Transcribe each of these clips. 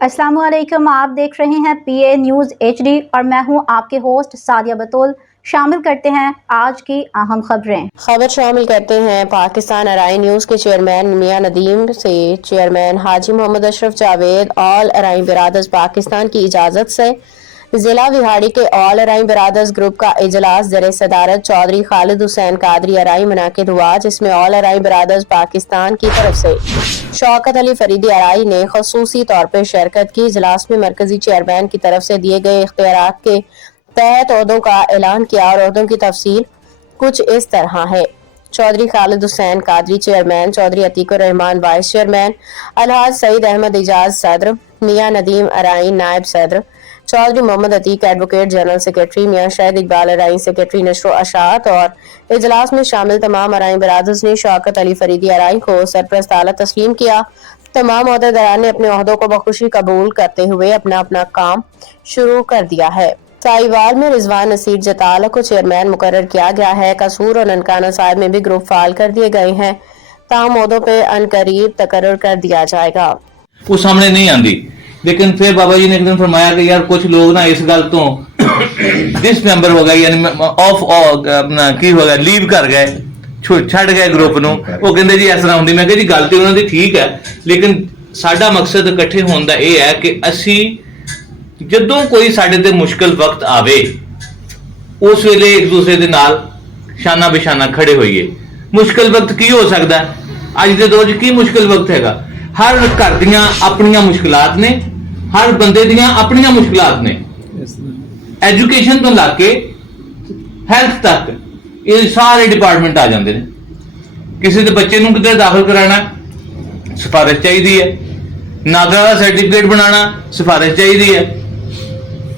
अस्सलामुअलैकुम, आप देख रहे हैं PA न्यूज़ HD और मैं हूं आपके होस्ट सादिया बतूल। शामिल करते हैं आज की अहम खबर शामिल करते हैं। पाकिस्तान अराई न्यूज़ के चेयरमैन मियां नदीम से चेयरमैन हाजी मोहम्मद अशरफ जावेद ऑल अराई बिरादर्स पाकिस्तान की इजाज़त से जिला विहाड़ी के ऑल अराई बिरादर्स ग्रुप का इजलास दर सदारत चौधरी खालिद हुसैन कादरी अराई मुनाकिद हुआ, जिसमें ऑल अराई बिरादर्स पाकिस्तान की तरफ से शौकत अली फरीदी अराई ने खसूसी तौर पर शिरकत की। इजलास में मरकजी चेयरमैन की तरफ से दिए गए इख्तियारात के तहत ओहदों का ऐलान किया और ओहदों की तफसील कुछ इस तरह है। Chaudhary Khalid Hussain Qadri chairman, Chaudhary Atiqur Rahman vice chairman, Alhaj Saeed Ahmed Ijaz सदर, मियां नदीम अराई नायब सदर, Chaudhary Mohammad Atiq advocate general secretary, Mian Shahid Iqbal अराई सेक्रेटरी नशर अशात। और इजलास में शामिल तमाम अराई बरादर्स ने शौकत अली फरीदी अराई को सरप्रस्त आला तस्लीम किया। तमाम ओहदेदारान ने अपने ओहदों को बखुशी कबूल करते हुए अपना अपना काम शुरू कर दिया है। साहिवाल में रिजवान नसीर जताला को चेयरमैन मुकर्रर किया गया है। कसूर और ननकाना साहिब में भी ग्रुप फाल कर दिए गए हैं। ताम ओहदों पे अनकरीब तकर्रुर कर दिया जाएगा। वो सामने नहीं आती, लेकिन फिर बाबा जी ने एक दिन फरमाया कि यार कुछ लोग ना इस गल तो डिस मैंबर हो गए, यानी ऑफ अपना की हो गया, लीव कर गए, छड़ गए ग्रुप ਨੂੰ। ਉਹ ਕਹਿੰਦੇ ਜੀ ਇਸ ਤਰ੍ਹਾਂ ਹੁੰਦੀ। ਮੈਂ ਕਿਹਾ ਜੀ ਗੱਲ ਤੇ ਉਹਨਾਂ ਦੀ ਠੀਕ ਹੈ, ਲੇਕਿਨ ਸਾਡਾ ਮਕਸਦ ਇਕੱਠੇ ਹੋਣ ਦਾ ਇਹ ਹੈ ਕਿ ਅਸੀਂ ਜਦੋਂ ਕੋਈ ਸਾਡੇ ਤੇ ਮੁਸ਼ਕਲ ਵਕਤ ਆਵੇ ਉਸ ਵੇਲੇ ਇੱਕ ਦੂਸਰੇ ਦੇ ਨਾਲ ਸ਼ਾਨਾ ਬਿਸ਼ਾਨਾ ਖੜੇ ਹੋਈਏ। ਮੁਸ਼ਕਲ ਵਕਤ ਕੀ ਹੋ ਸਕਦਾ ਅੱਜ ਦੇ ਦੌਰ 'ਚ? ਕੀ ਮੁਸ਼ਕਲ ਵਕਤ ਹੈਗਾ? ਹਰ ਘਰ ਦੀਆਂ ਆਪਣੀਆਂ ਮੁਸ਼ਕਲਾਤ ਨੇ, ਹਰ ਬੰਦੇ ਦੀਆਂ ਆਪਣੀਆਂ ਮੁਸ਼ਕਲਾਤ ਨੇ। ਐਜੂਕੇਸ਼ਨ ਤੋਂ ਲਾ ਕੇ ਹੈਲਥ ਤੱਕ ਇਹ ਸਾਰੇ ਡਿਪਾਰਟਮੈਂਟ ਆ ਜਾਂਦੇ ਨੇ। ਕਿਸੇ ਦੇ ਬੱਚੇ ਨੂੰ ਕਿਤੇ ਦਾਖਲ ਕਰਾਉਣਾ ਸਿਫਾਰਿਸ਼ ਚਾਹੀਦੀ ਹੈ, ਨਾਗਰਾ ਦਾ ਸਰਟੀਫਿਕੇਟ ਬਣਾਉਣਾ ਸਿਫਾਰਿਸ਼ ਚਾਹੀਦੀ ਹੈ,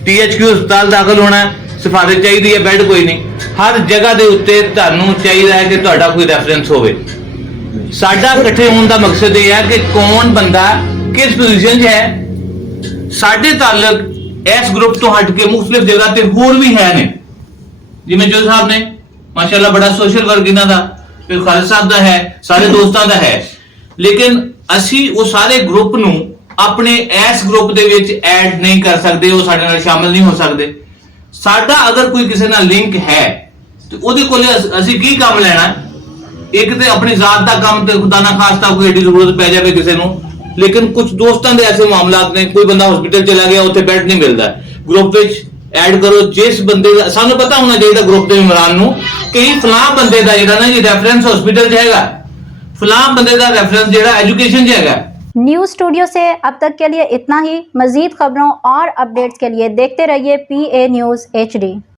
THQ ਹਸਪਤਾਲ ਦਾਖਲ ਹੋਣਾ ਸਿਫਾਰਿਸ਼ ਚਾਹੀਦੀ ਹੈ, ਬੈੱਡ ਕੋਈ ਨਹੀਂ। ਹਰ ਜਗ੍ਹਾ ਦੇ ਉੱਤੇ ਤੁਹਾਨੂੰ ਚਾਹੀਦਾ ਹੈ ਕਿ ਤੁਹਾਡਾ ਕੋਈ ਰੈਫਰੈਂਸ ਹੋਵੇ। ਸਾਡਾ ਇਕੱਠੇ ਹੋਣ ਦਾ ਮਕਸਦ ਇਹ ਹੈ ਕਿ ਕੌਣ ਬੰਦਾ ਕਿਸ ਪੋਜੀਸ਼ਨ 'ਚ ਹੈ। ਸਾਡੇ ਤਾਲੁਕ ਇਸ ਗਰੁੱਪ ਤੋਂ ਹਟ ਕੇ ਮੁਖਤਲਿਫ ਜਗ੍ਹਾ ਤੇ ਹੋਰ ਵੀ ਹੈ ਨੇ, ਜਿਵੇਂ ਜੋ ਸਾਹਿਬ ਨੇ ਮਾਸ਼ਾਅੱਲਾ ਬੜਾ ਸੋਸ਼ਲ ਵਰਕ ਇਹਨਾਂ ਦਾ, ਫਿਰ ਖਾਲਿਦ ਸਾਹਿਬ ਦਾ ਹੈ, ਸਾਰੇ ਦੋਸਤਾਂ ਦਾ ਹੈ। ਲੇਕਿਨ ਅਸੀਂ ਉਹ ਸਾਰੇ ਗਰੁੱਪ ਨੂੰ ਆਪਣੇ ਇਸ ਗਰੁੱਪ ਦੇ ਵਿੱਚ ਐਡ ਨਹੀਂ ਕਰ ਸਕਦੇ, ਉਹ ਸਾਡੇ ਨਾਲ ਸ਼ਾਮਿਲ ਨਹੀਂ ਹੋ ਸਕਦੇ। ਸਾਡਾ ਅਗਰ ਕੋਈ ਕਿਸੇ ਨਾਲ ਲਿੰਕ ਹੈ ਤੇ ਉਹਦੇ ਕੋਲ ਅਸੀਂ ਕੀ ਕੰਮ ਲੈਣਾ? ਇੱਕ ਤੇ ਆਪਣੀ ਜ਼ਾਤ ਦਾ ਕੰਮ ਤੇ ਖੁਦਾ ਨਾ ਖਾਸਤਾ ਕੋਈ ਐਡੀ ਜ਼ਰੂਰਤ ਪੈ ਜਾਵੇ ਕਿਸੇ ਨੂੰ, ਲੇਕਿਨ ਕੁਝ ਦੋਸਤਾਂ ਦੇ ਐਸੇ ਮਾਮਲਾਤ ਨੇ, ਕੋਈ ਬੰਦਾ ਹਸਪੀਟਲ ਚਲਾ ਗਿਆ, ਉੱਥੇ ਬੈੱਡ ਨਹੀਂ ਮਿਲਦਾ, ਗਰੁੱਪ ਵਿੱਚ ਐਡ ਕਰੋ। ਜਿਸ ਬੰਦੇ ਦਾ ਸਾਨੂੰ ਪਤਾ ਹੋਣਾ ਚਾਹੀਦਾ ਗਰੁੱਪ ਦੇ ਮੈਂਬਰਾਂ ਨੂੰ ਕਿ ਫਲਾਂ ਬੰਦੇ ਦਾ ਜਿਹੜਾ ਨਾ ਇਹ ਰੈਫਰੈਂਸ ਹਸਪੀਟਲ 'ਚ ਹੈਗਾ, फलां बंदे दा रेफरेंस जेड़ा एजुकेशन च हैगा। न्यूज़ स्टूडियो से अब तक के लिए इतना ही। मजीद खबरों और अपडेट्स के लिए देखते रहिए PA न्यूज़ HD।